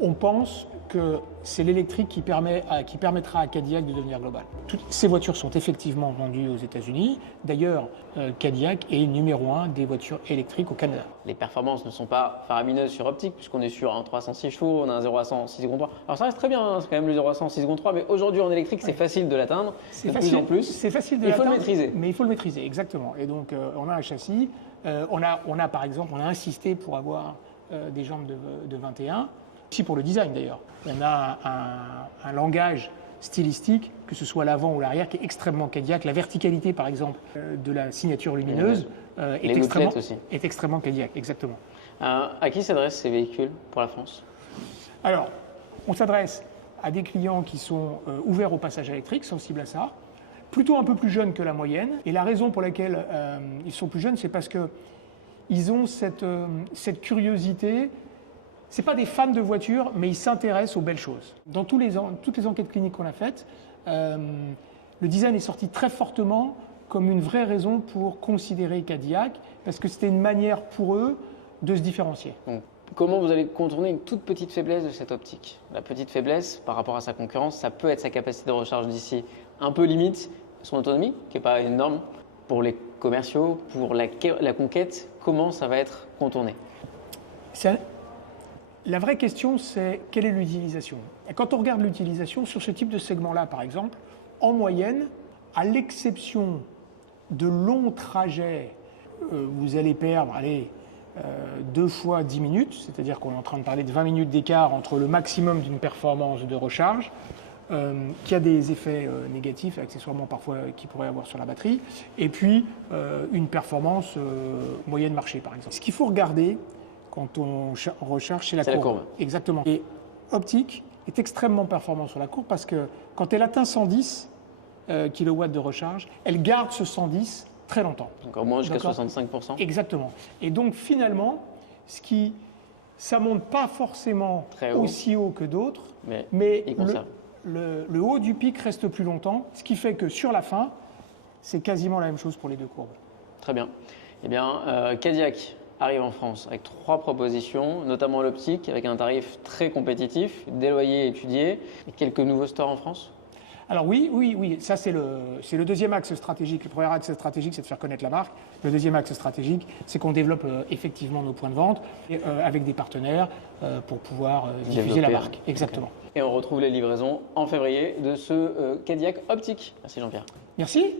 on pense que c'est l'électrique qui permettra à Cadillac de devenir global. Toutes ces voitures sont effectivement vendues aux États-Unis. D'ailleurs, Cadillac est numéro 1 des voitures électriques au Canada. Les performances ne sont pas faramineuses sur optique, puisqu'on est sur un 306 chevaux, on a un 0 à 100 en 6 secondes 3. Alors ça reste très bien, hein, c'est quand même le 0 à 100 en 6 secondes 3, mais aujourd'hui en électrique, c'est facile de l'atteindre, de plus en plus. C'est facile de l'atteindre. Il faut le maîtriser. Mais il faut le maîtriser, exactement. Et donc, on a un châssis, on a par exemple, on a insisté pour avoir des jambes de 21, aussi pour le design d'ailleurs. On a un langage stylistique, que ce soit l'avant ou l'arrière, qui est extrêmement Cadillac. La verticalité, par exemple, de la signature lumineuse est extrêmement Cadillac, exactement. À qui s'adressent ces véhicules pour la France? Alors, on s'adresse à des clients qui sont ouverts au passage électrique, sensibles à ça, plutôt un peu plus jeunes que la moyenne. Et la raison pour laquelle ils sont plus jeunes, c'est parce qu'ils ont cette curiosité. Ce n'est pas des fans de voitures, mais ils s'intéressent aux belles choses. Dans toutes les enquêtes cliniques qu'on a faites, le design est sorti très fortement comme une vraie raison pour considérer Cadillac, parce que c'était une manière pour eux de se différencier. Donc, comment vous allez contourner une toute petite faiblesse de cette optique? La petite faiblesse par rapport à sa concurrence, ça peut être sa capacité de recharge d'ici un peu limite, son autonomie, qui n'est pas énorme. Pour les commerciaux, pour la conquête, comment ça va être contourné? La vraie question, c'est quelle est l'utilisation? Et quand on regarde l'utilisation sur ce type de segment-là, par exemple, en moyenne, à l'exception de longs trajets, vous allez perdre 2 fois 10 minutes, c'est-à-dire qu'on est en train de parler de 20 minutes d'écart entre le maximum d'une performance de recharge, qui a des effets négatifs, accessoirement parfois qu'il pourrait avoir sur la batterie, et puis une performance moyenne marché, par exemple. Ce qu'il faut regarder quand on recharge, c'est la courbe. Exactement. Et optique est extrêmement performant sur la courbe parce que quand elle atteint 110 kW de recharge, elle garde ce 110 très longtemps. Donc au moins jusqu'à 65%. Exactement. Et donc finalement, ça ne monte pas forcément aussi haut que d'autres, mais le haut du pic reste plus longtemps, ce qui fait que sur la fin, c'est quasiment la même chose pour les 2 courbes. Très bien. Eh bien, Cadillac arrive en France avec 3 propositions, notamment l'optique, avec un tarif très compétitif, des loyers étudiés, et quelques nouveaux stores en France. Alors oui, ça c'est le deuxième axe stratégique. Le premier axe stratégique, c'est de faire connaître la marque. Le deuxième axe stratégique, c'est qu'on développe effectivement nos points de vente avec des partenaires pour pouvoir diffuser la marque. Exactement. Okay. Et on retrouve les livraisons en février de ce Cadillac optique. Merci Jean-Pierre. Merci.